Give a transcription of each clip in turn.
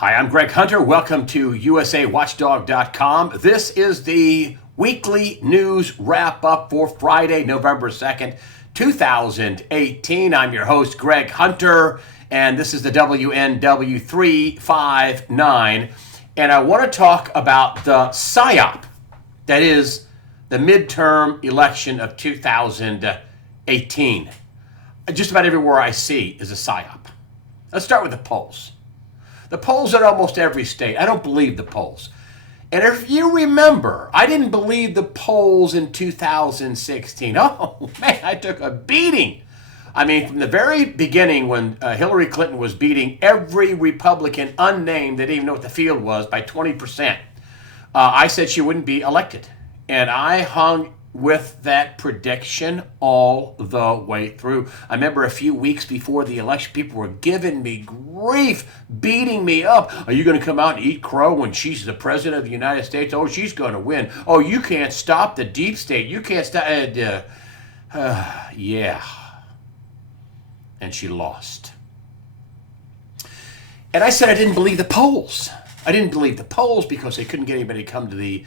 Hi, I'm Greg Hunter. Welcome to USAWatchdog.com. This is the weekly news wrap up for Friday, November 2nd, 2018. I'm your host, Greg Hunter, and this is the WNW 359. And I want to talk about the PSYOP, that is the midterm election of 2018. Just about everywhere I see is a PSYOP. Let's start with the polls. The polls at almost every state. I don't believe the polls. And if you remember, I didn't believe the polls in 2016. Oh, man, I took a beating. I mean, from the very beginning when Hillary Clinton was beating every Republican unnamed that didn't even know what the field was by 20%, I said she wouldn't be elected. And I hung with that prediction all the way through. I remember a few weeks before the election, people were giving me grief, beating me up. Are you going to come out and eat crow when she's the president of the United States? Oh, she's going to win. Oh, you can't stop the deep state. You can't stop. Yeah. And she lost. And I said I didn't believe the polls. I didn't believe the polls because they couldn't get anybody to come to the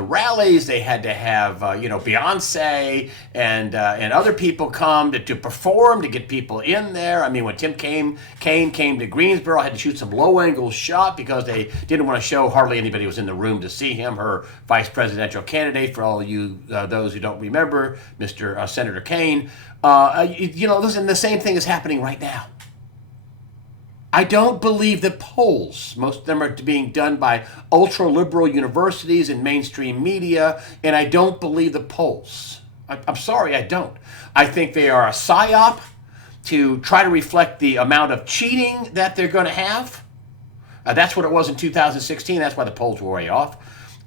rallies. They had to have Beyonce and other people come to perform to get people in there. I mean, when Tim came to Greensboro, had to shoot some low angle shot because they didn't want to show hardly anybody was in the room to see him. Her vice presidential candidate, for all you those who don't remember, Mr. Senator Kane. Listen, the same thing is happening right now. I don't believe the polls. Most of them are being done by ultra-liberal universities and mainstream media, and I don't believe the polls. I'm sorry, I don't. I think they are a psyop to try to reflect the amount of cheating that they're going to have. That's what it was in 2016. That's why the polls were way off.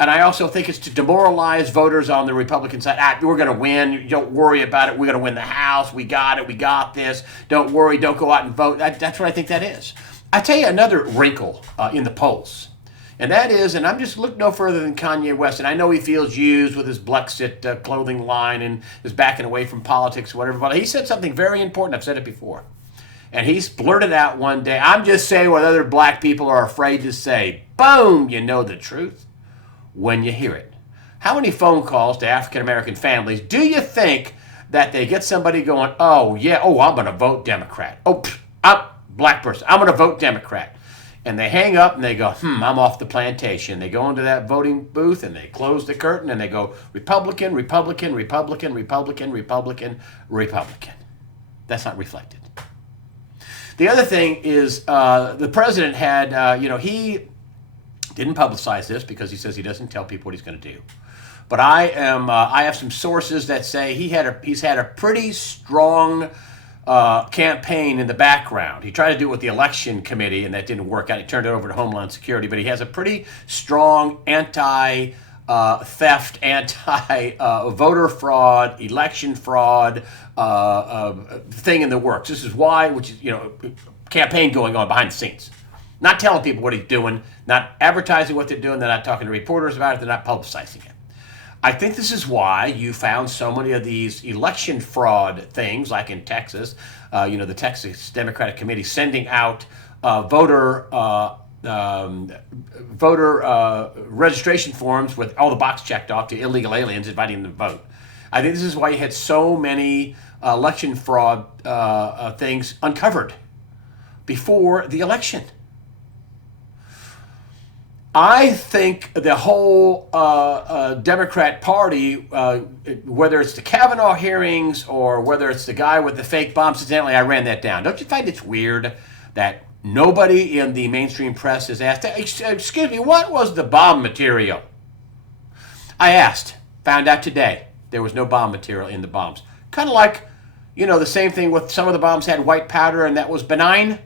And I also think it's to demoralize voters on the Republican side. We're going to win. Don't worry about it. We're going to win the House. We got it. We got this. Don't worry. Don't go out and vote. That's what I think that is. I tell you another wrinkle in the polls. And that is, and I'm just looking no further than Kanye West. And I know he feels used with his Blexit clothing line and is backing away from politics or whatever. But he said something very important. I've said it before. And he's blurted out one day, I'm just saying what other black people are afraid to say. Boom, you know the truth when you hear it. How many phone calls to African-American families do you think that they get somebody going, I'm going to vote Democrat. I'm black person. I'm going to vote Democrat. And they hang up and they go, I'm off the plantation. They go into that voting booth and they close the curtain and they go, Republican, Republican, Republican, Republican, Republican, Republican. That's not reflected. The other thing is the president had, he didn't publicize this because he says he doesn't tell people what he's going to do. But I have some sources that say he's had a pretty strong campaign in the background. He tried to do it with the election committee, and that didn't work out. He turned it over to Homeland Security. But he has a pretty strong anti-theft, anti-voter fraud, election fraud thing in the works. This is why, which is, campaign going on behind the scenes. Not telling people what he's doing, not advertising what they're doing, they're not talking to reporters about it, they're not publicizing it. I think this is why you found so many of these election fraud things, like in Texas, the Texas Democratic Committee sending out voter registration forms with all the box checked off to illegal aliens, inviting them to vote. I think this is why you had so many election fraud things uncovered before the election. I think the whole Democrat Party, whether it's the Kavanaugh hearings or whether it's the guy with the fake bombs, incidentally, I ran that down. Don't you find it's weird that nobody in the mainstream press is asked, excuse me, what was the bomb material? I asked, found out today, there was no bomb material in the bombs. Kind of like, the same thing with some of the bombs had white powder and that was benign.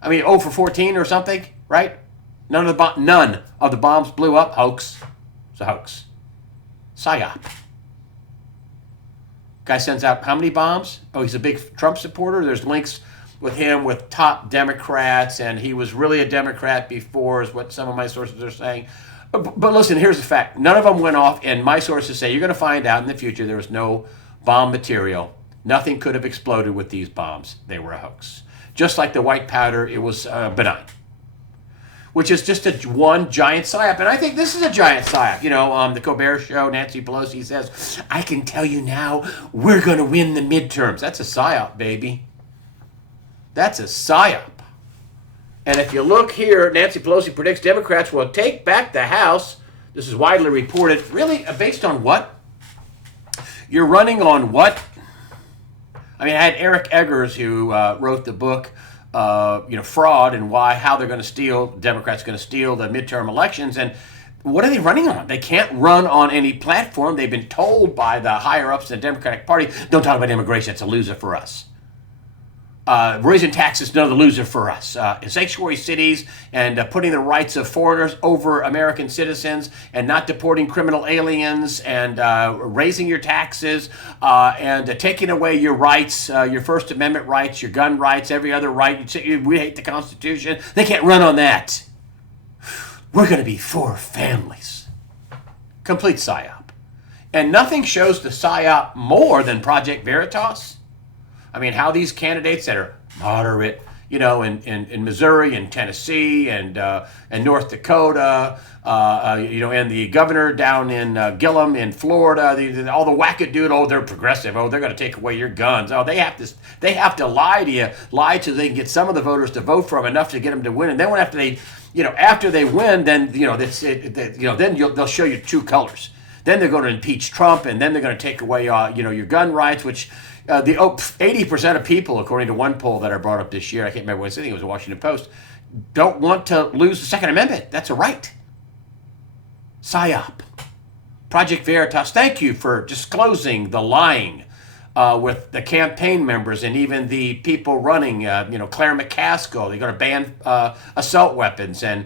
I mean, 0 for 14 or something, right? None of the bombs blew up. Hoax. It's a hoax. PSYOP. Guy sends out how many bombs? Oh, he's a big Trump supporter. There's links with him with top Democrats, and he was really a Democrat before, is what some of my sources are saying. But listen, here's the fact. None of them went off, and my sources say you're going to find out in the future there was no bomb material. Nothing could have exploded with these bombs. They were a hoax. Just like the white powder, it was benign. which is just one giant psyop. And I think this is a giant psyop. The Colbert Show, Nancy Pelosi says, I can tell you now, we're going to win the midterms. That's a psyop, baby. That's a psyop. And if you look here, Nancy Pelosi predicts Democrats will take back the House. This is widely reported. Really, based on what? You're running on what? I mean, I had Eric Eggers, who wrote the book, Fraud and how they're going to steal, Democrats going to steal the midterm elections. And what are they running on? They can't run on any platform. They've been told by the higher-ups in the Democratic Party, don't talk about immigration, it's a loser for us. Raising taxes, another loser for us. Sanctuary cities and putting the rights of foreigners over American citizens and not deporting criminal aliens and raising your taxes and taking away your rights, your First Amendment rights, your gun rights, every other right. We hate the Constitution. They can't run on that. We're going to be for families. Complete psyop. And nothing shows the psyop more than Project Veritas. I mean, how these candidates that are moderate, in Missouri and Tennessee and North Dakota, and the governor down in Gillum in Florida, all the wackadoodle, they're progressive. Oh, they're going to take away your guns. Oh, they have to lie to you, so they can get some of the voters to vote for them enough to get them to win. And then after they win, then they'll show you two colors. Then they're going to impeach Trump, and then they're going to take away your gun rights, which. The 80% of people, according to one poll that I brought up this year, I can't remember what it was, I think it was the Washington Post, don't want to lose the Second Amendment. That's a right. PSYOP. Project Veritas, thank you for disclosing the lying with the campaign members and even the people running, Claire McCaskill. They're going to ban assault weapons and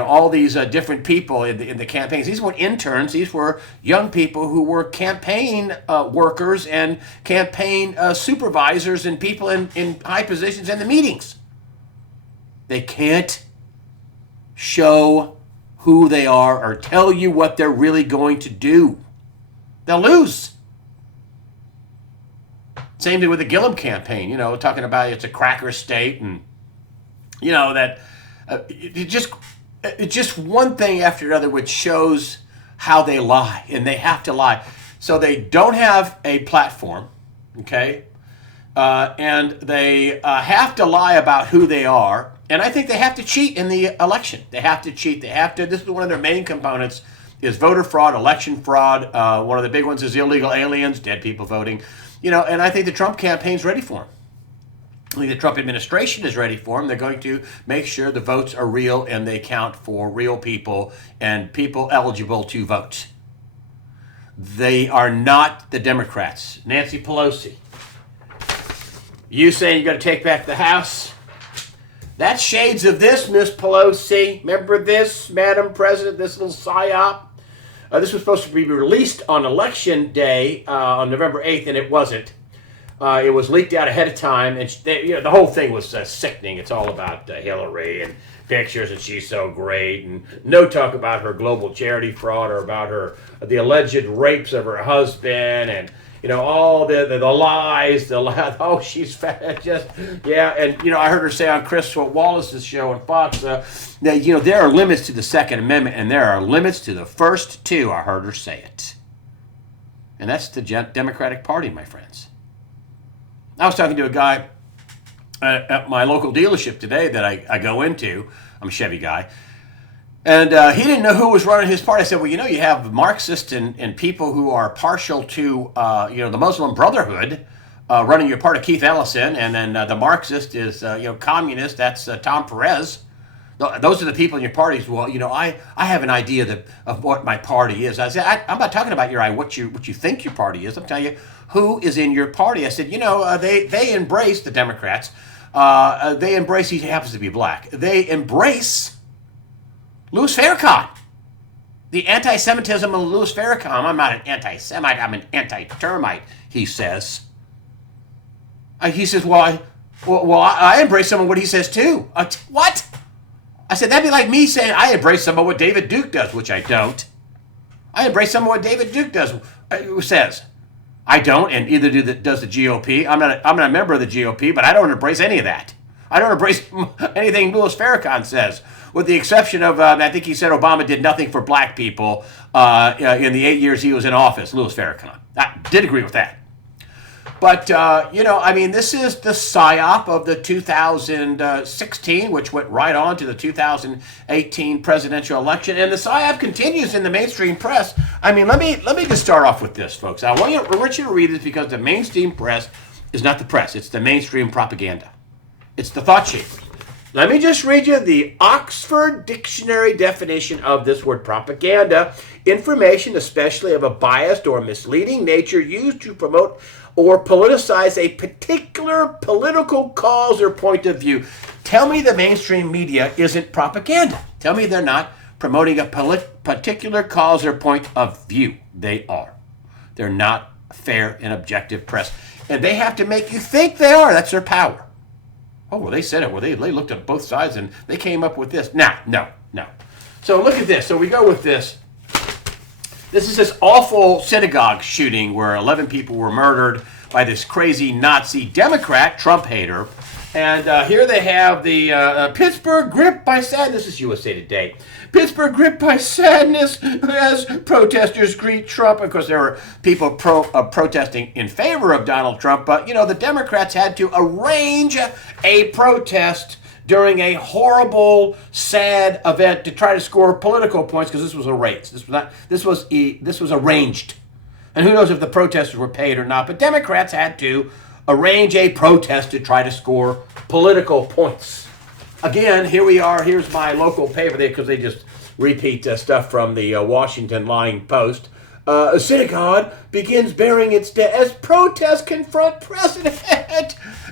all these different people in the campaigns. These weren't interns. These were young people who were campaign workers and campaign supervisors and people in high positions in the meetings. They can't show who they are or tell you what they're really going to do. They'll lose. Same thing with the Gillum campaign, talking about it's a cracker state and, that it's just one thing after another which shows how they lie, and they have to lie. So they don't have a platform, okay? And they have to lie about who they are, and I think they have to cheat in the election. They have to cheat. This is one of their main components is voter fraud, election fraud. One of the big ones is illegal aliens, dead people voting. And I think the Trump campaign's ready for him. I think the Trump administration is ready for him. They're going to make sure the votes are real and they count for real people and people eligible to vote. They are not the Democrats. Nancy Pelosi, you saying you're going to take back the House? That's shades of this, Miss Pelosi. Remember this, Madam President, this little psyop? This was supposed to be released on Election Day on November 8th, and it wasn't. It was leaked out ahead of time, and the whole thing was sickening. It's all about Hillary and pictures, and she's so great, and no talk about her global charity fraud or about the alleged rapes of her husband, and all the lies. Oh, she's fat. And I heard her say on Chris Wallace's show on Fox that there are limits to the Second Amendment, and there are limits to the first two. I heard her say it, and that's the Democratic Party, my friends. I was talking to a guy at my local dealership today that I go into. I'm a Chevy guy. And he didn't know who was running his party. I said, well, you have Marxists and people who are partial to, the Muslim Brotherhood running your party, Keith Ellison. And then the Marxist is, communist. That's Tom Perez. Those are the people in your parties. Well, I have an idea of what my party is. I said, I'm not talking about what you think your party is. I'm telling you who is in your party. I said, they embrace the Democrats. They embrace, he happens to be black. They embrace Louis Farrakhan. The anti-Semitism of Louis Farrakhan. I'm not an anti-Semite, I'm an anti-termite, he says. He says, well, I embrace some of what he says too. What? I said, that'd be like me saying I embrace some of what David Duke does, which I don't. I embrace some of what David Duke says. I don't, and either does the GOP. I'm not a member of the GOP, but I don't embrace any of that. I don't embrace anything Louis Farrakhan says, with the exception of, I think he said Obama did nothing for black people in the 8 years he was in office, Louis Farrakhan. I did agree with that. But, this is the psyop of the 2016, which went right on to the 2018 presidential election. And the psyop continues in the mainstream press. Let me just start off with this, folks. I want you to read this because the mainstream press is not the press. It's the mainstream propaganda. It's the thought shapers. Let me just read you the Oxford Dictionary definition of this word propaganda. Information, especially of a biased or misleading nature, used to promote or politicize a particular political cause or point of view. Tell me the mainstream media isn't propaganda. Tell me they're not promoting a particular cause or point of view. They are. They're not fair and objective press. And they have to make you think they are. That's their power. Oh, well, they said it. Well, they looked at both sides and they came up with this. No. So look at this. So we go with this. This is this awful synagogue shooting where 11 people were murdered by this crazy Nazi Democrat, Trump hater. And here they have the Pittsburgh gripped by sadness. This is USA Today. Pittsburgh gripped by sadness as protesters greet Trump. Of course, there were people protesting in favor of Donald Trump. But, the Democrats had to arrange a protest during a horrible, sad event to try to score political points because this was a race. This was arranged. And who knows if the protesters were paid or not. But Democrats had to arrange a protest to try to score political points. Again, here we are. Here's my local paper there because they just repeat stuff from the Washington Lying Post. A synagogue begins burying its dead as protests confront president.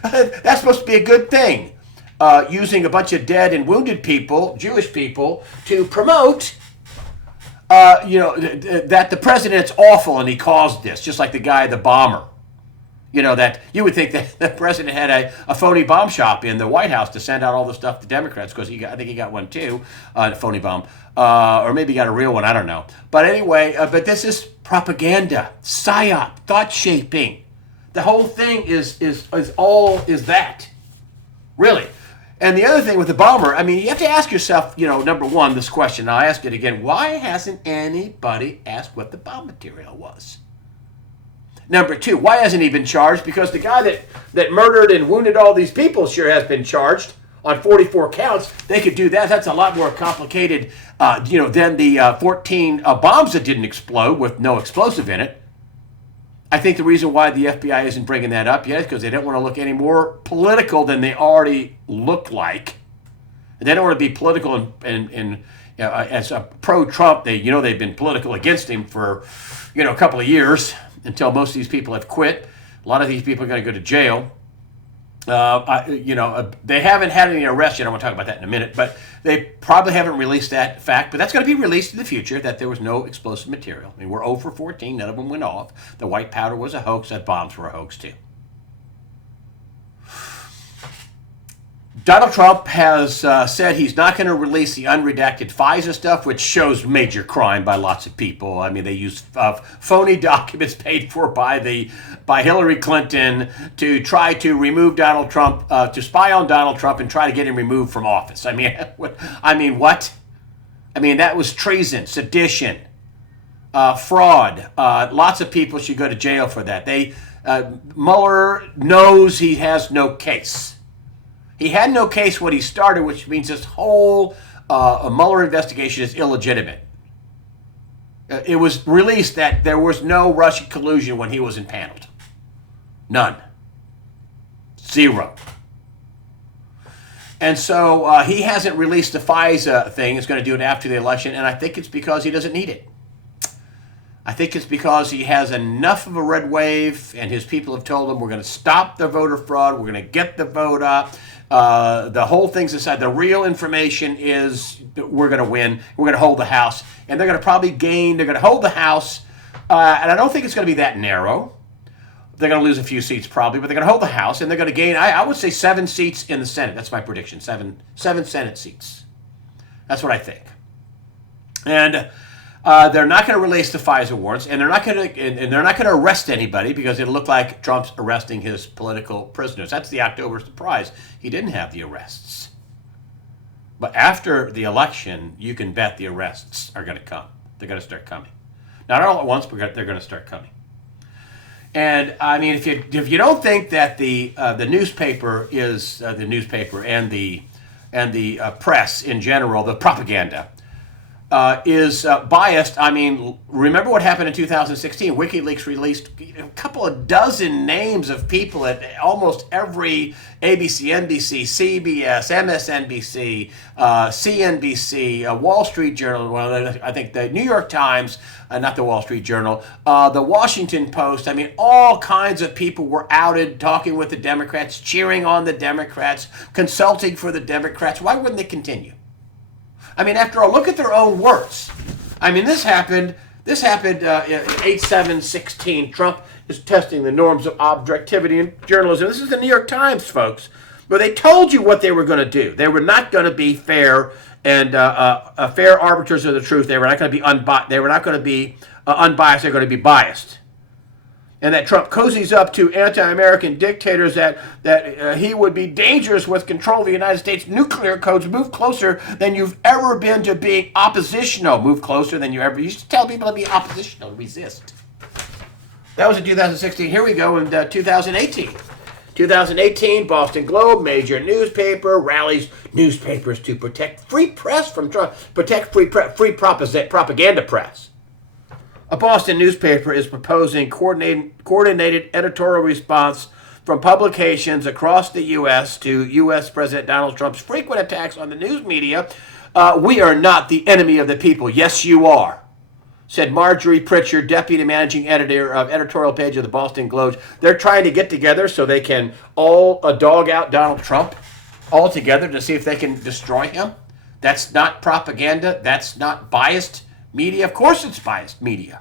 That's supposed to be a good thing. Using a bunch of dead and wounded people, Jewish people, to promote, that the president's awful and he caused this, just like the guy, the bomber. That you would think that the president had a phony bomb shop in the White House to send out all the stuff to Democrats because I think he got one too, a phony bomb, or maybe he got a real one. I don't know. But anyway, but this is propaganda, psyop, thought shaping. The whole thing is that, really. And the other thing with the bomber, you have to ask yourself, number one, this question. I'll ask it again. Why hasn't anybody asked what the bomb material was? Number two, why hasn't he been charged? Because the guy that murdered and wounded all these people sure has been charged on 44 counts. They could do that. That's a lot more complicated, than the 14 bombs that didn't explode with no explosive in it. I think the reason why the FBI isn't bringing that up yet is because they don't want to look any more political than they already look like. And they don't want to be political and as a pro-Trump. They've been political against him for a couple of years until most of these people have quit. A lot of these people are going to go to jail. They haven't had any arrests yet. I want to talk about that in a minute, but they probably haven't released that fact. But that's going to be released in the future that there was no explosive material. We're 0 for 14. None of them went off. The white powder was a hoax. That bombs were a hoax too. Donald Trump has said he's not going to release the unredacted FISA stuff, which shows major crime by lots of people. They use phony documents paid for by Hillary Clinton to try to remove Donald Trump, to spy on Donald Trump and try to get him removed from office. What? That was treason, sedition, fraud. Lots of people should go to jail for that. Mueller knows he has no case. He had no case when he started, which means this whole Mueller investigation is illegitimate. It was released that there was no Russian collusion when he was impaneled. None. Zero. And so he hasn't released the FISA thing. He's going to do it after the election, and I think it's because he doesn't need it. I think it's because he has enough of a red wave, and his people have told him, we're going to stop the voter fraud, we're going to get the vote up. The whole thing's aside. The real information is we're going to win. We're going to hold the House. And they're going to probably gain. They're going to hold the House. And I don't think it's going to be that narrow. They're going to lose a few seats probably, but they're going to hold the House. And they're going to gain, I would say, 7 seats in the Senate. That's my prediction. Seven Senate seats. That's what I think. And They're not going to release the FISA warrants, and they're not going to arrest anybody because it'll look like Trump's arresting his political prisoners. That's the October surprise. He didn't have the arrests. But after the election, you can bet the arrests are going to come. They're going to start coming. Not all at once, but they're going to start coming. And I mean, if you don't think that the newspaper is the newspaper and the press in general, the propaganda, is biased. I mean, remember what happened in 2016? WikiLeaks released a couple of dozen names of people at almost every ABC, NBC, CBS, MSNBC, CNBC, Wall Street Journal, well, I think the New York Times, not the Wall Street Journal, the Washington Post. I mean, all kinds of people were outed, talking with the Democrats, cheering on the Democrats, consulting for the Democrats. Why wouldn't they continue? I mean, after all, look at their own words. I mean, this happened 8/7/16. Trump is testing the norms of objectivity in journalism. This is the New York Times, folks, where they told you what they were going to do. They were not going to be fair and fair arbiters of the truth. They were not going to be unbiased. They were not going to be unbiased. They're going to be biased. And that Trump cozies up to anti-American dictators, that he would be dangerous with control of the United States nuclear codes. Move closer than you've ever been to being oppositional. Move closer than you ever used to tell people to be oppositional, resist. That was in 2016. Here we go in 2018. 2018, Boston Globe, major newspaper, rallies newspapers to protect free press from Trump, protect free propaganda press. A Boston newspaper is proposing coordinated editorial response from publications across the U.S. to U.S. President Donald Trump's frequent attacks on the news media. We are not the enemy of the people. Yes, you are, said Marjorie Pritchard, deputy managing editor of editorial page of the Boston Globe. They're trying to get together so they can all dog out Donald Trump all together to see if they can destroy him. That's not propaganda. That's not biased media. Of course it's biased media.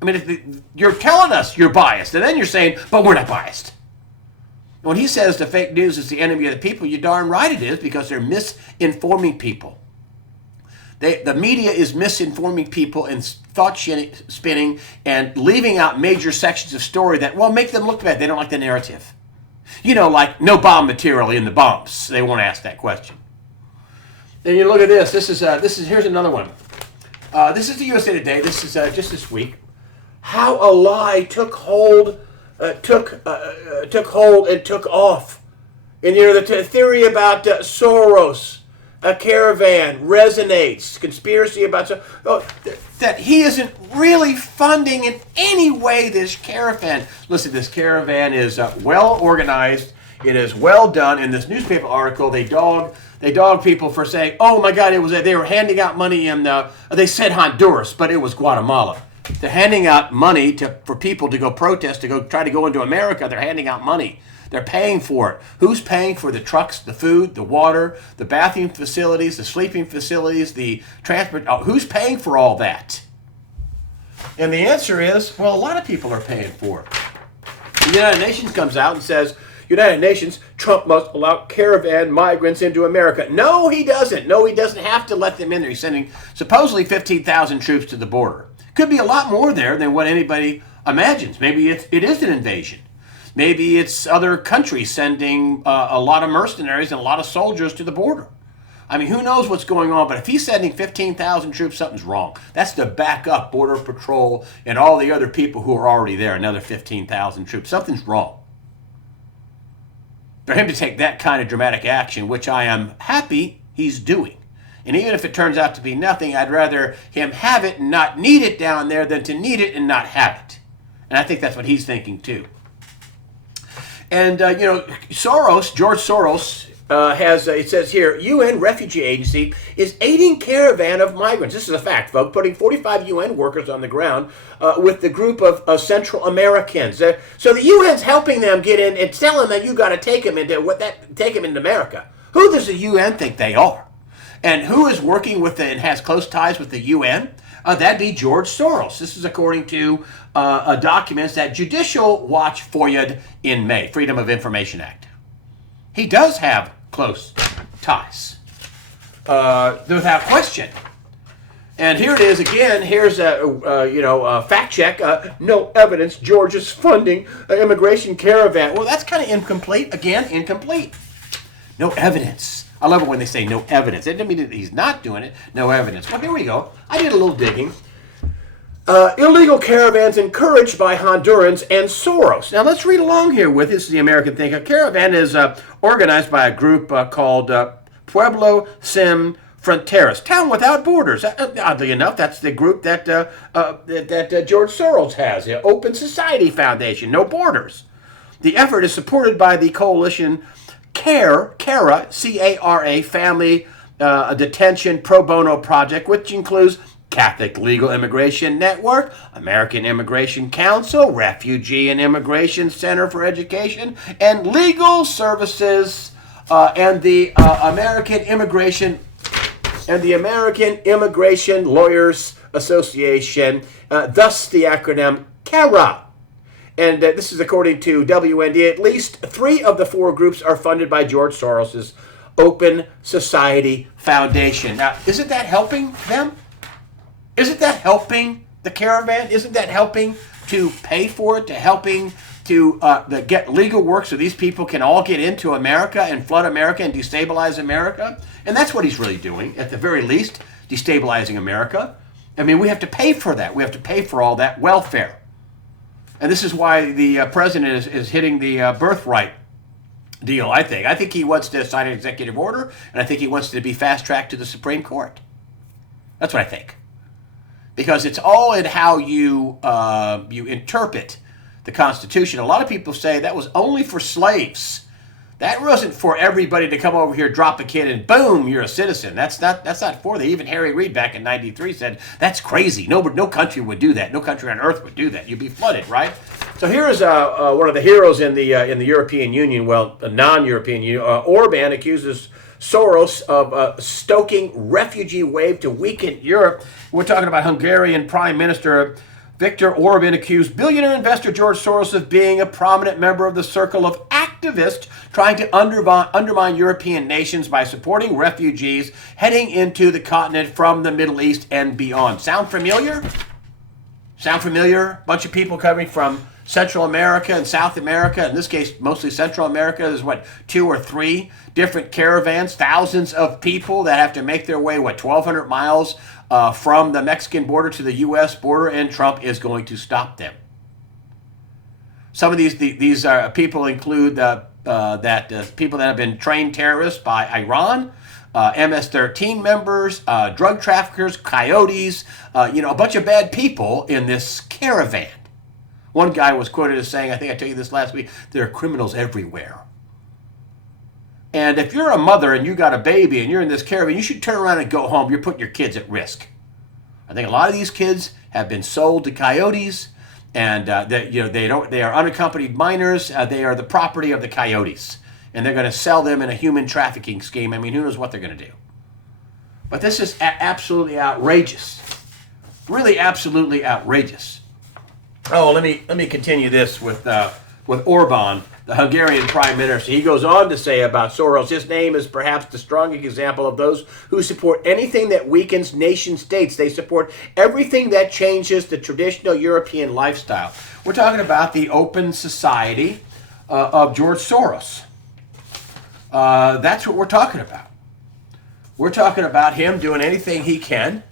I mean, you're telling us you're biased, and then you're saying, but we're not biased. When he says the fake news is the enemy of the people, you're darn right it is, because they're misinforming people. The media is misinforming people and thought spinning and leaving out major sections of story that, well, make them look bad. They don't like the narrative. You know, like no bomb material in the bombs. They won't ask that question. Then you look at this. Here's another one. This is the USA Today. This is just this week. How a lie took hold and took off. And you know, the theory about Soros, a caravan, resonates. Conspiracy about that he isn't really funding in any way this caravan. Listen, this caravan is well organized. It is well done. In this newspaper article, they dog people for saying, "Oh my God, they were handing out money in." They said Honduras, but it was Guatemala. They're handing out money for people to go protest, to go try to go into America. They're handing out money. They're paying for it. Who's paying for the trucks, the food, the water, the bathroom facilities, the sleeping facilities, the transport? Who's paying for all that? And the answer is, well, a lot of people are paying for it. The United Nations comes out and says, United Nations, Trump must allow caravan migrants into America. No, he doesn't. No, he doesn't have to let them in there. He's sending supposedly 15,000 troops to the border. Could be a lot more there than what anybody imagines. Maybe it is an invasion. Maybe it's other countries sending a lot of mercenaries and a lot of soldiers to the border. I mean, who knows what's going on, but if he's sending 15,000 troops, something's wrong. That's to back up Border Patrol and all the other people who are already there, another 15,000 troops. Something's wrong. For him to take that kind of dramatic action, which I am happy he's doing. And even if it turns out to be nothing, I'd rather him have it and not need it down there than to need it and not have it. And I think that's what he's thinking too. And, George Soros it says here, UN Refugee Agency is aiding caravan of migrants. This is a fact, folks, putting 45 UN workers on the ground with the group of Central Americans. So the UN's helping them get in and telling them you got to take them into America. Who does the UN think they are? And who is working with and has close ties with the UN? That'd be George Soros. This is according to documents that Judicial Watch FOIA'd in May, Freedom of Information Act. He does have close ties, without question. And here it is again. Here's a fact check. No evidence George is funding an immigration caravan. Well, that's kind of incomplete. Again, incomplete. No evidence. I love it when they say no evidence. It doesn't mean that he's not doing it. No evidence. Well, here we go. I did a little digging. Illegal caravans encouraged by Hondurans and Soros. Now let's read along here with this is the American thing. A caravan is organized by a group called Pueblo Sin Fronteras, Town Without Borders. Oddly enough, that's the group that George Soros has, the Open Society Foundation, No Borders. The effort is supported by the coalition CARA, C-A-R-A, Family Detention Pro Bono Project, which includes Catholic Legal Immigration Network, American Immigration Council, Refugee and Immigration Center for Education, and Legal Services, and the American Immigration Lawyers Association, thus the acronym CARA. And this is according to WND. At least 3 of the 4 groups are funded by George Soros's Open Society Foundation. Now, isn't that helping them? Isn't that helping the caravan? Isn't that helping to pay for it, to helping to get legal work so these people can all get into America and flood America and destabilize America? And that's what he's really doing, at the very least, destabilizing America. I mean, we have to pay for that. We have to pay for all that welfare. And this is why the president is hitting the birthright deal, I think. I think he wants to sign an executive order, and I think he wants to be fast-tracked to the Supreme Court. That's what I think. Because it's all in how you interpret the Constitution. A lot of people say that was only for slaves. That wasn't for everybody to come over here, drop a kid, and boom, you're a citizen. That's not for them. Even Harry Reid back in '93 said that's crazy. No country would do that. No country on earth would do that. You'd be flooded, right? So here is one of the heroes in the European Union. Well, a non-European Union. Orban accuses Soros of stoking refugee wave to weaken Europe. We're talking about Hungarian Prime Minister Viktor Orban accused billionaire investor George Soros of being a prominent member of the circle of activists trying to undermine European nations by supporting refugees heading into the continent from the Middle East and beyond. Sound familiar? Sound familiar? Bunch of people coming from Central America and South America, in this case mostly Central America. There's 2 or 3 different caravans, thousands of people that have to make their way 1,200 miles from the Mexican border to the U.S. border, and Trump is going to stop them. Some of these people include people that have been trained terrorists by Iran, MS-13 members, drug traffickers, coyotes, a bunch of bad people in this caravan. One guy was quoted as saying, I think I told you this last week, there are criminals everywhere. And if you're a mother and you got a baby and you're in this caravan, you should turn around and go home. You're putting your kids at risk. I think a lot of these kids have been sold to coyotes, and they are unaccompanied minors. They are the property of the coyotes, and they're going to sell them in a human trafficking scheme. I mean, who knows what they're going to do? But this is absolutely outrageous. Really, absolutely outrageous. Oh, let me continue this with Orban, the Hungarian Prime Minister. He goes on to say about Soros, his name is perhaps the strongest example of those who support anything that weakens nation states. They support everything that changes the traditional European lifestyle. We're talking about the Open Society of George Soros. That's what we're talking about. We're talking about him doing anything he can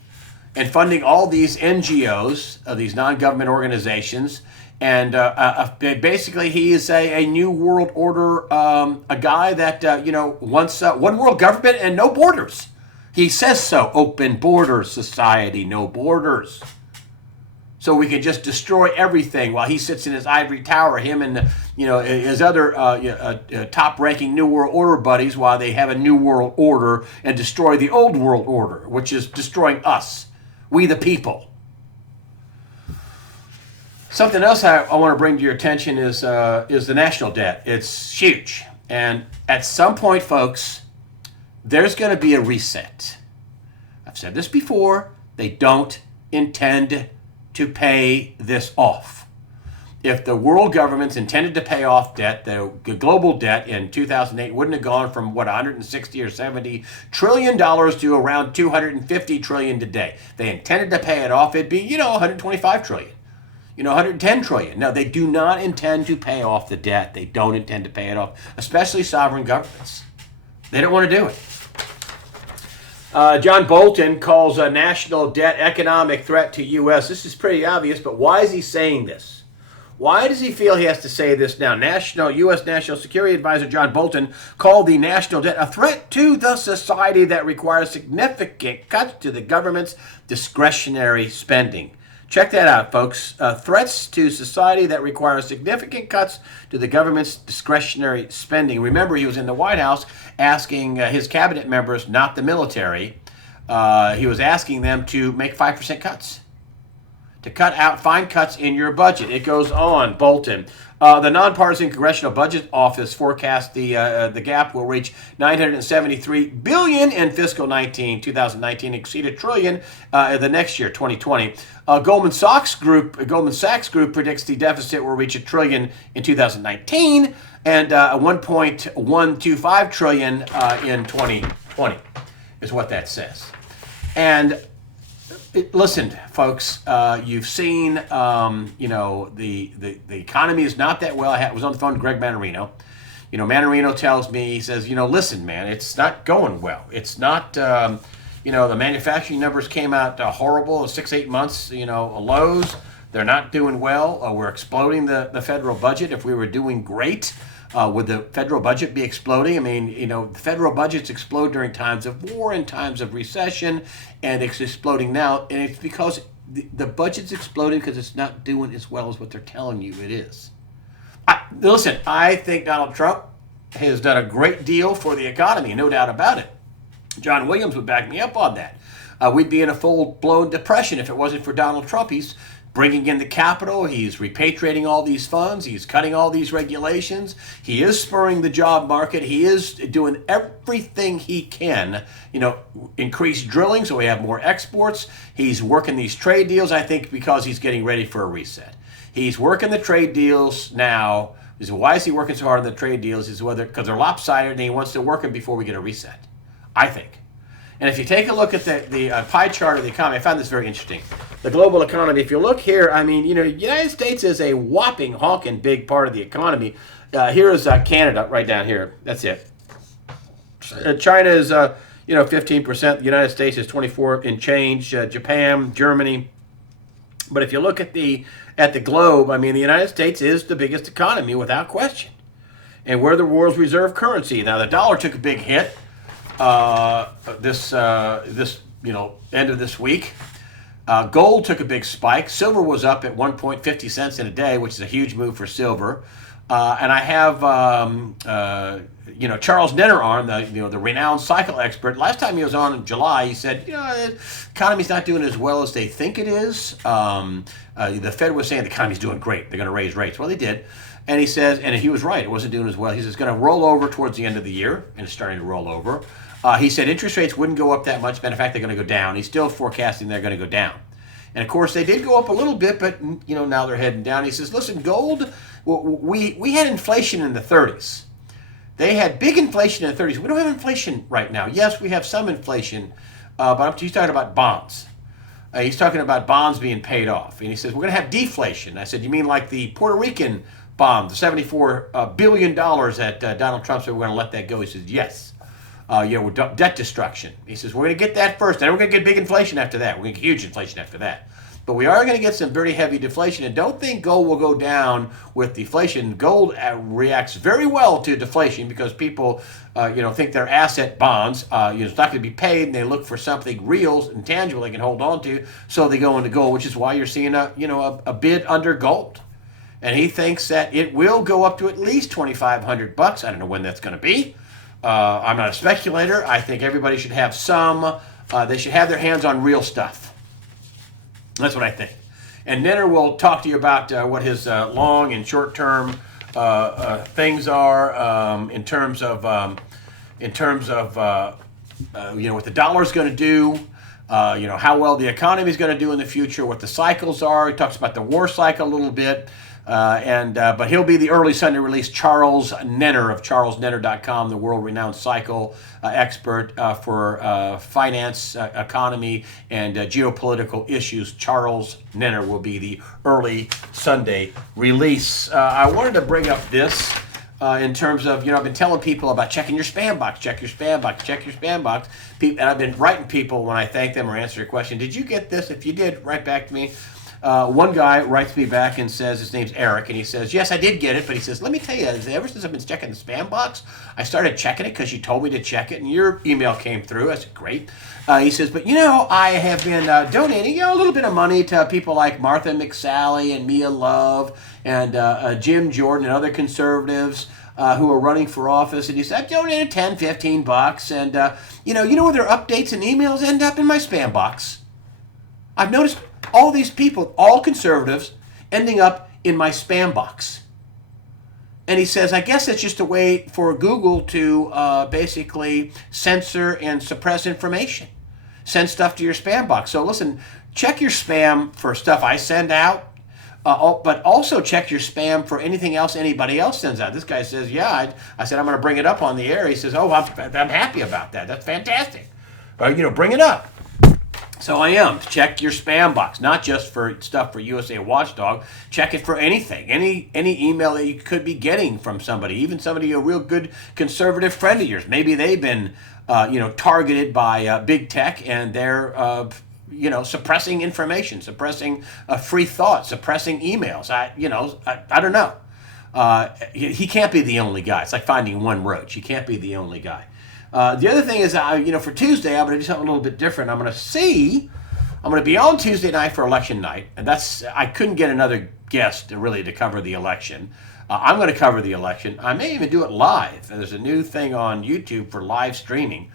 and funding all these NGOs, these non-government organizations. And basically, he is a new world order, a guy that, wants one world government and no borders. He says so, open border society, no borders. So we can just destroy everything while he sits in his ivory tower, him and, his other top-ranking New World Order buddies, while they have a New World Order and destroy the old world order, which is destroying us, we the people. Something else I want to bring to your attention is the national debt. It's huge. And at some point, folks, there's going to be a reset. I've said this before. They don't intend to pay this off. if the world governments intended to pay off debt, the global debt in 2008 wouldn't have gone from 160 or 70 trillion dollars to around 250 trillion today. They intended to pay it off. It'd be 125 trillion. 110 trillion. No, they do not intend to pay off the debt. They don't intend to pay it off, especially sovereign governments. They don't want to do it. John Bolton calls a national debt economic threat to U.S. This is pretty obvious, but why is he saying this? Why does he feel he has to say this now? U.S. National Security Advisor John Bolton called the national debt a threat to the society that requires significant cuts to the government's discretionary spending. Check that out, folks. Threats to society that require significant cuts to the government's discretionary spending. Remember, he was in the White House asking his cabinet members, not the military, he was asking them to make 5% cuts, to find cuts in your budget. It goes on, Bolton. The nonpartisan Congressional Budget Office forecast the gap will reach $973 billion in fiscal 2019, exceed $1 trillion the next year, 2020. Goldman Sachs Group predicts the deficit will reach $1 trillion in 2019 and 1.125 trillion in 2020 is what that says. And listen, folks, you've seen, the economy is not that well. I was on the phone to Greg Manarino. Manarino tells me, he says, listen, man, it's not going well. It's not, the manufacturing numbers came out horrible, 6-8 months, lows. They're not doing well. We're exploding the federal budget. If we were doing great, would the federal budget be exploding? I mean, the federal budgets explode during times of war and times of recession, and it's exploding now. And it's because the budget's exploding because it's not doing as well as what they're telling you it is. Listen, I think Donald Trump has done a great deal for the economy, no doubt about it. John Williams would back me up on that. We'd be in a full-blown depression if it wasn't for Donald Trump. He's bringing in the capital, he's repatriating all these funds, he's cutting all these regulations, he is spurring the job market, he is doing everything he can, increase drilling so we have more exports, he's working these trade deals, I think because he's getting ready for a reset. He's working the trade deals now. Why is he working so hard on the trade deals? Because they're lopsided and he wants to work them before we get a reset, I think. And if you take a look at the pie chart of the economy, I found this very interesting. The global economy, if you look here, the United States is a whopping, honking big part of the economy. Here is Canada right down here. That's it. China is, 15%. The United States is 24 and change. Japan, Germany. But if you look at the globe, the United States is the biggest economy without question. And we're the world's reserve currency. Now, the dollar took a big hit. This end of this week. Gold took a big spike. Silver was up at 1.50 cents in a day, which is a huge move for silver. And I have Charles Nenner on, the renowned cycle expert. Last time he was on in July, he said, the economy's not doing as well as they think it is. The Fed was saying the economy's doing great. They're going to raise rates. Well, they did. And he says, and he was right, it wasn't doing as well. He says it's going to roll over towards the end of the year, and it's starting to roll over. He said interest rates wouldn't go up that much. Matter of fact, they're going to go down. He's still forecasting they're going to go down. And of course, they did go up a little bit, but now they're heading down. He says, listen, gold, we had inflation in the 30s. They had big inflation in the 30s. We don't have inflation right now. Yes, we have some inflation, but he's talking about bonds. He's talking about bonds being paid off. And he says, we're going to have deflation. I said, you mean like the Puerto Rican bond, the $74 billion that Donald Trump said we're going to let that go? He says, yes. With debt destruction. He says, we're going to get that first. Then we're going to get big inflation after that. We're going to get huge inflation after that. But we are going to get some very heavy deflation. And don't think gold will go down with deflation. Gold reacts very well to deflation because people, think they're asset bonds. It's not going to be paid, and they look for something real and tangible they can hold on to. So they go into gold, which is why you're seeing a bid under gold. And he thinks that it will go up to at least $2,500. I don't know when that's going to be. I'm not a speculator. I think everybody should have they should have their hands on real stuff. That's what I think. And Nenner will talk to you about what his long and short-term things are in terms of what the dollar's going to do, how well the economy is going to do in the future, what the cycles are. He talks about the war cycle a little bit. But he'll be the early Sunday release. Charles Nenner of charlesnenner.com, the world-renowned cycle expert for finance, economy, and geopolitical issues. Charles Nenner will be the early Sunday release. I wanted to bring up this in terms of, I've been telling people about checking your spam box, check your spam box, check your spam box. And I've been writing people when I thank them or answer a question, did you get this? If you did, write back to me. One guy writes me back and says, his name's Eric, and he says, yes, I did get it, but he says, let me tell you, ever since I've been checking the spam box, I started checking it because you told me to check it, and your email came through. I said, great. He says, but I have been donating a little bit of money to people like Martha McSally and Mia Love and Jim Jordan and other conservatives who are running for office. And he said, I've donated 10, 15 bucks, and you know where their updates and emails end up? In my spam box. I've noticed all these people, all conservatives, ending up in my spam box. And he says, I guess it's just a way for Google to basically censor and suppress information. Send stuff to your spam box. So listen, check your spam for stuff I send out, but also check your spam for anything else anybody else sends out. This guy says, yeah, I said, I'm going to bring it up on the air. He says, oh, I'm happy about that. That's fantastic. Bring it up. So I am. Check your spam box, not just for stuff for USA Watchdog. Check it for anything, any email that you could be getting from somebody, even somebody, a real good conservative friend of yours. Maybe they've been, targeted by big tech, and they're, suppressing information, suppressing free thought, suppressing emails. I don't know. He can't be the only guy. It's like finding one roach. He can't be the only guy. The other thing is, for Tuesday, I'm going to do something a little bit different. I'm going to be on Tuesday night for election night, and I couldn't get another guest to cover the election. I'm going to cover the election. I may even do it live. There's a new thing on YouTube for live streaming,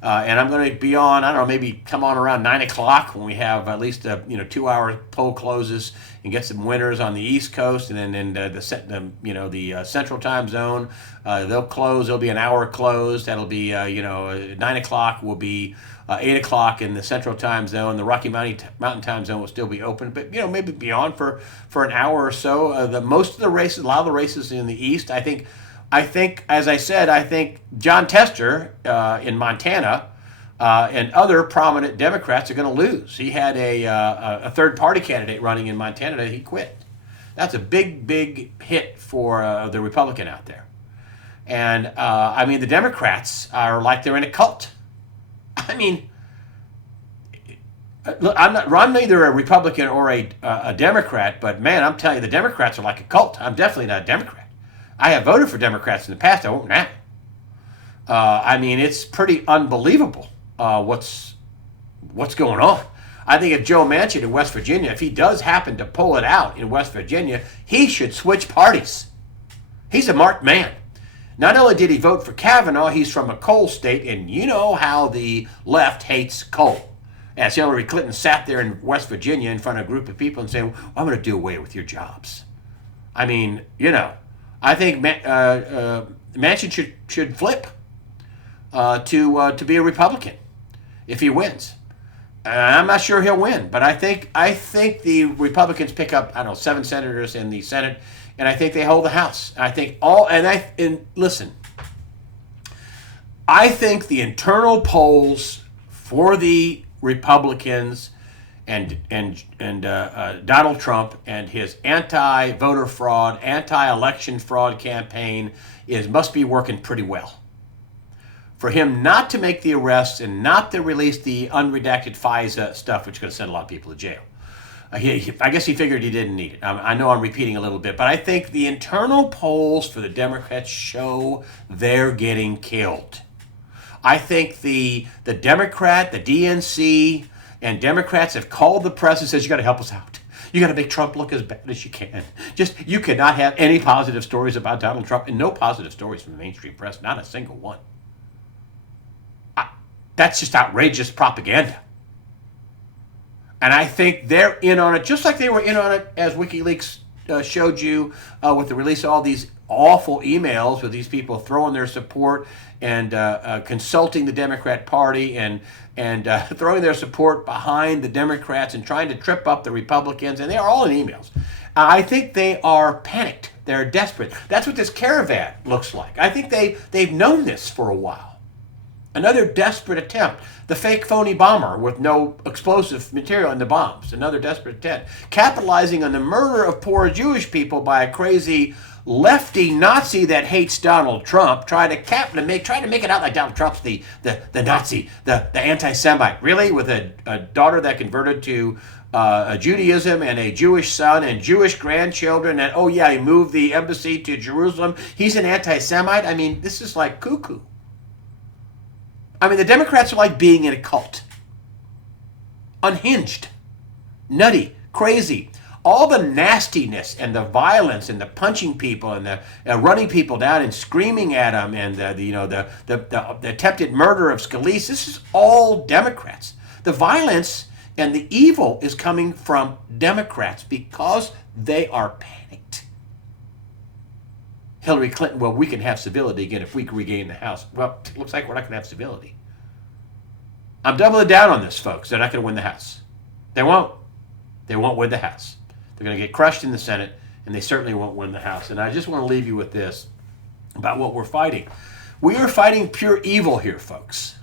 and I'm going to be on, I don't know, maybe come on around 9 o'clock when we have at least a 2-hour poll closes and get some winners on the East Coast, and then in the Central Time Zone. They'll close. There'll be an hour closed. That'll be 9 o'clock will be 8 o'clock in the Central Time Zone. The Rocky Mountain Time Zone will still be open, but maybe be on for an hour or so. A lot of the races in the East, I think, as I said, I think John Tester in Montana and other prominent Democrats are going to lose. He had a third-party candidate running in Montana. He quit. That's a big, big hit for the Republican out there. And, the Democrats are like they're in a cult. I'm neither a Republican or a Democrat, but, man, I'm telling you, the Democrats are like a cult. I'm definitely not a Democrat. I have voted for Democrats in the past. I won't now. It's pretty unbelievable what's going on. I think if Joe Manchin in West Virginia, if he does happen to pull it out in West Virginia, he should switch parties. He's a marked man. Not only did he vote for Kavanaugh, he's from a coal state, and you know how the left hates coal. As Hillary Clinton sat there in West Virginia in front of a group of people and said, well, I'm going to do away with your jobs. I think Manchin should flip to be a Republican if he wins. I'm not sure he'll win, but I think the Republicans pick up 7 senators in the Senate, and I think they hold the House. I think listen, I think the internal polls for the Republicans and Donald Trump and his anti-voter fraud, anti-election fraud campaign must be working pretty well. For him not to make the arrests and not to release the unredacted FISA stuff, which is going to send a lot of people to jail. I guess he figured he didn't need it. I know I'm repeating a little bit, but I think the internal polls for the Democrats show they're getting killed. I think the Democrat, the DNC, and Democrats have called the press and says, you got to help us out. You got to make Trump look as bad as you can. You cannot have any positive stories about Donald Trump, and no positive stories from the mainstream press, not a single one. That's just outrageous propaganda. And I think they're in on it, just like they were in on it, as WikiLeaks showed you with the release of all these awful emails with these people throwing their support and consulting the Democrat Party and throwing their support behind the Democrats and trying to trip up the Republicans. And they are all in emails. I think they are panicked. They're desperate. That's what this caravan looks like. I think they've known this for a while. Another desperate attempt. The fake phony bomber with no explosive material in the bombs. Another desperate attempt. Capitalizing on the murder of poor Jewish people by a crazy lefty Nazi that hates Donald Trump. Try to make it out like Donald Trump's the Nazi, the anti-Semite. Really? With a daughter that converted to Judaism and a Jewish son and Jewish grandchildren, and oh yeah, he moved the embassy to Jerusalem. He's an anti-Semite. I mean, this is like cuckoo. I mean, the Democrats are like being in a cult. Unhinged, nutty, crazy. All the nastiness and the violence and the punching people and the running people down and screaming at them and the attempted murder of Scalise. This is all Democrats. The violence and the evil is coming from Democrats because they are panicked. Hillary Clinton, well, we can have civility again if we can regain the House. Well, it looks like we're not going to have civility. I'm doubling down on this, folks. They're not going to win the House. They won't. They won't win the House. They're going to get crushed in the Senate, and they certainly won't win the House. And I just want to leave you with this about what we're fighting. We are fighting pure evil here, folks.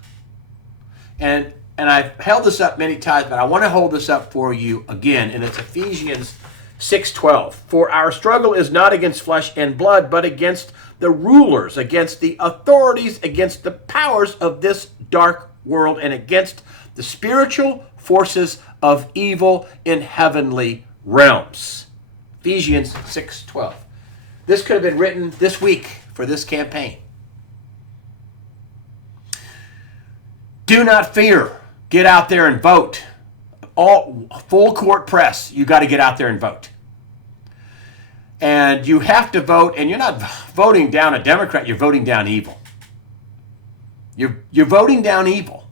And I've held this up many times, but I want to hold this up for you again, and it's Ephesians 6:12. For our struggle is not against flesh and blood, but against the rulers, against the authorities, against the powers of this dark world, and against the spiritual forces of evil in heavenly realms. Ephesians 6:12. This could have been written this week for this campaign. Do not fear. Get out there and vote. All full court press. You got to get out there and vote. And you have to vote, and you're not voting down a Democrat, you're voting down evil. You're voting down evil.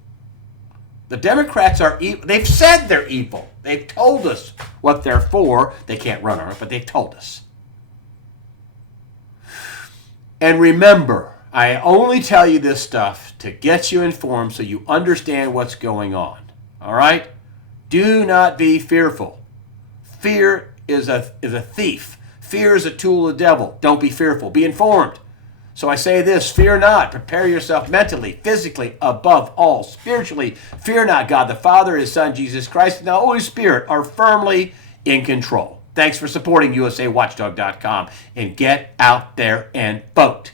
The Democrats are evil. They've said they're evil. They've told us what they're for. They can't run on it, but they've told us. And remember, I only tell you this stuff to get you informed so you understand what's going on. All right? Do not be fearful. Fear is a thief. Fear is a tool of the devil. Don't be fearful. Be informed. So I say this, fear not. Prepare yourself mentally, physically, above all, spiritually. Fear not. God the Father, His Son, Jesus Christ, and the Holy Spirit are firmly in control. Thanks for supporting USAWatchdog.com, and get out there and vote.